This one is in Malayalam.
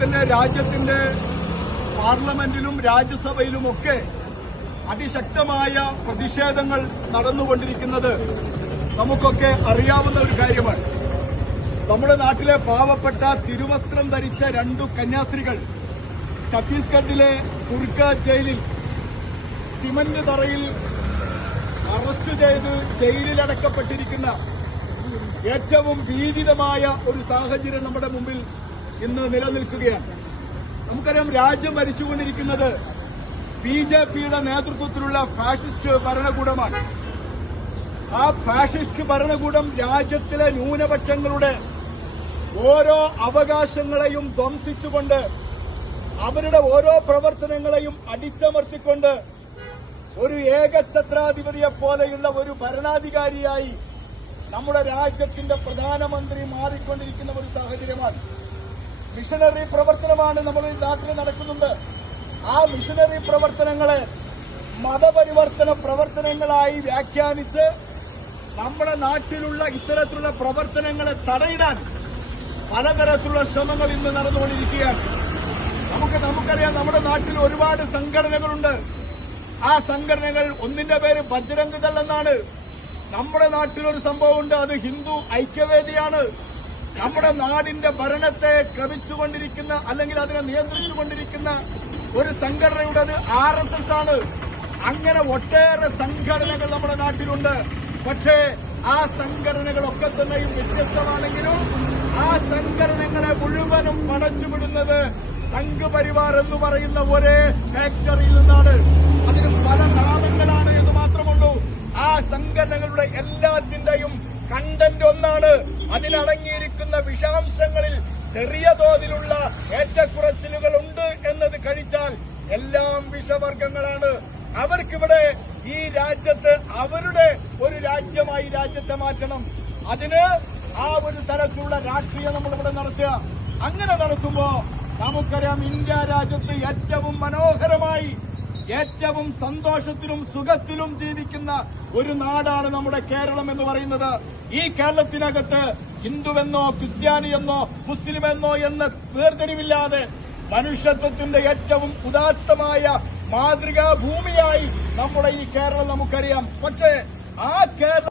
തന്നെ രാജ്യത്തിന്റെ പാർലമെന്റിലും രാജ്യസഭയിലുമൊക്കെ അതിശക്തമായ പ്രതിഷേധങ്ങൾ നടന്നുകൊണ്ടിരിക്കുന്നത് നമുക്കൊക്കെ അറിയാവുന്ന ഒരു കാര്യമാണ്. നമ്മുടെ നാട്ടിലെ പാവപ്പെട്ട തിരുവസ്ത്രം ധരിച്ച 2 കന്യാസ്ത്രീകൾ ഛത്തീസ്ഗഡിലെ കുർക്ക ജയിലിൽ സിമന്റ് തറയിൽ അറസ്റ്റ് ചെയ്ത് ജയിലിലടക്കപ്പെട്ടിരിക്കുന്ന ഏറ്റവും ഭീതിതമായ ഒരു സാഹചര്യം നമ്മുടെ മുമ്പിൽ ഇന്ന് നിലനിൽക്കുകയാണ്. നമുക്കറിയാം, രാജ്യം ഭരിച്ചുകൊണ്ടിരിക്കുന്നത് ബിജെപിയുടെ നേതൃത്വത്തിലുള്ള ഫാഷിസ്റ്റ് ഭരണകൂടമാണ്. ആ ഫാഷിസ്റ്റ് ഭരണകൂടം രാജ്യത്തിലെ ന്യൂനപക്ഷങ്ങളുടെ ഓരോ അവകാശങ്ങളെയും ധ്വംസിച്ചുകൊണ്ട് അവരുടെ ഓരോ പ്രവർത്തനങ്ങളെയും അടിച്ചമർത്തിക്കൊണ്ട് ഒരു ഏകഛത്രാധിപതിയെ പോലെയുള്ള ഒരു ഭരണാധികാരിയായി നമ്മുടെ രാജ്യത്തിന്റെ പ്രധാനമന്ത്രി മാറിക്കൊണ്ടിരിക്കുന്ന ഒരു സാഹചര്യമാണ്. മിഷനറി പ്രവർത്തനമാണ് നമ്മുടെ നാട്ടിൽ നടക്കുന്നുണ്ട്. ആ മിഷനറി പ്രവർത്തനങ്ങളെ മതപരിവർത്തന പ്രവർത്തനങ്ങളായി വ്യാഖ്യാനിച്ച് നമ്മുടെ നാട്ടിലുള്ള ഇത്തരത്തിലുള്ള പ്രവർത്തനങ്ങളെ തടയിടാൻ പലതരത്തിലുള്ള ശ്രമങ്ങൾ ഇന്ന് നടന്നുകൊണ്ടിരിക്കുകയാണ്. നമുക്കറിയാം, നമ്മുടെ നാട്ടിൽ ഒരുപാട് സംഘടനകളുണ്ട്. ആ സംഘടനകൾ, ഒന്നിന്റെ പേര് ബജ്രംഗ് ദൾ എന്നാണ്. നമ്മുടെ നാട്ടിലൊരു സംഭവമുണ്ട്, അത് ഹിന്ദു ഐക്യവേദിയാണ്. നമ്മുടെ നാടിന്റെ ഭരണത്തെ ക്രമിച്ചുകൊണ്ടിരിക്കുന്ന അല്ലെങ്കിൽ അതിനെ നിയന്ത്രിച്ചുകൊണ്ടിരിക്കുന്ന ഒരു സംഘടനയുടേത് RSS ആണ്. അങ്ങനെ ഒട്ടേറെ സംഘടനകൾ നമ്മുടെ നാട്ടിലുണ്ട്. പക്ഷേ ആ സംഘടനകളൊക്കെ തന്നെയും വ്യത്യസ്തമാണെങ്കിലും ആ സംഘടനകളെ മുഴുവനും പടച്ചുവിടുന്നത് സംഘ് പരിവാർ എന്ന് പറയുന്ന ഒരേ ഫാക്ടറിയിൽ നിന്നാണ്. അതിന് പല നാമങ്ങളാണ് എന്ന് മാത്രമുള്ളൂ. ആ സംഘടനകളുടെ എല്ലാത്തിന്റെയും കണ്ടന്റ് ഒന്നാണ്. അതിലടങ്ങിയിരിക്കുന്ന വിഷാംശങ്ങളിൽ ചെറിയ തോതിലുള്ള ഏറ്റക്കുറച്ചിലുകൾ ഉണ്ട് എന്നത് കഴിച്ചാൽ എല്ലാം വിഷവർഗങ്ങളാണ്. അവർക്കിവിടെ ഈ രാജ്യത്ത് അവരുടെ ഒരു രാജ്യമായി രാജ്യത്തെ മാറ്റണം. അതിന് ആ ഒരു തരത്തിലുള്ള രാഷ്ട്രീയം നമ്മളിവിടെ നടത്തുക. അങ്ങനെ നടത്തുമ്പോ നമുക്കറിയാം, ഇന്ത്യ രാജ്യത്ത് ഏറ്റവും മനോഹരമായി ഏറ്റവും സന്തോഷത്തിലും സുഖത്തിലും ജീവിക്കുന്ന ഒരു നാടാണ് നമ്മുടെ കേരളം എന്ന് പറയുന്നത്. ഈ കേരളത്തിനകത്ത് ഹിന്ദുവെന്നോ ക്രിസ്ത്യാനിയെന്നോ മുസ്ലിമെന്നോ എന്ന വേർതിരിവില്ലാതെ മനുഷ്യത്വത്തിന്റെ ഏറ്റവും ഉദാത്തമായ മാതൃകാ ഭൂമിയായി നമ്മുടെ ഈ കേരളം നമുക്കറിയാം. പക്ഷേ ആ കേരളം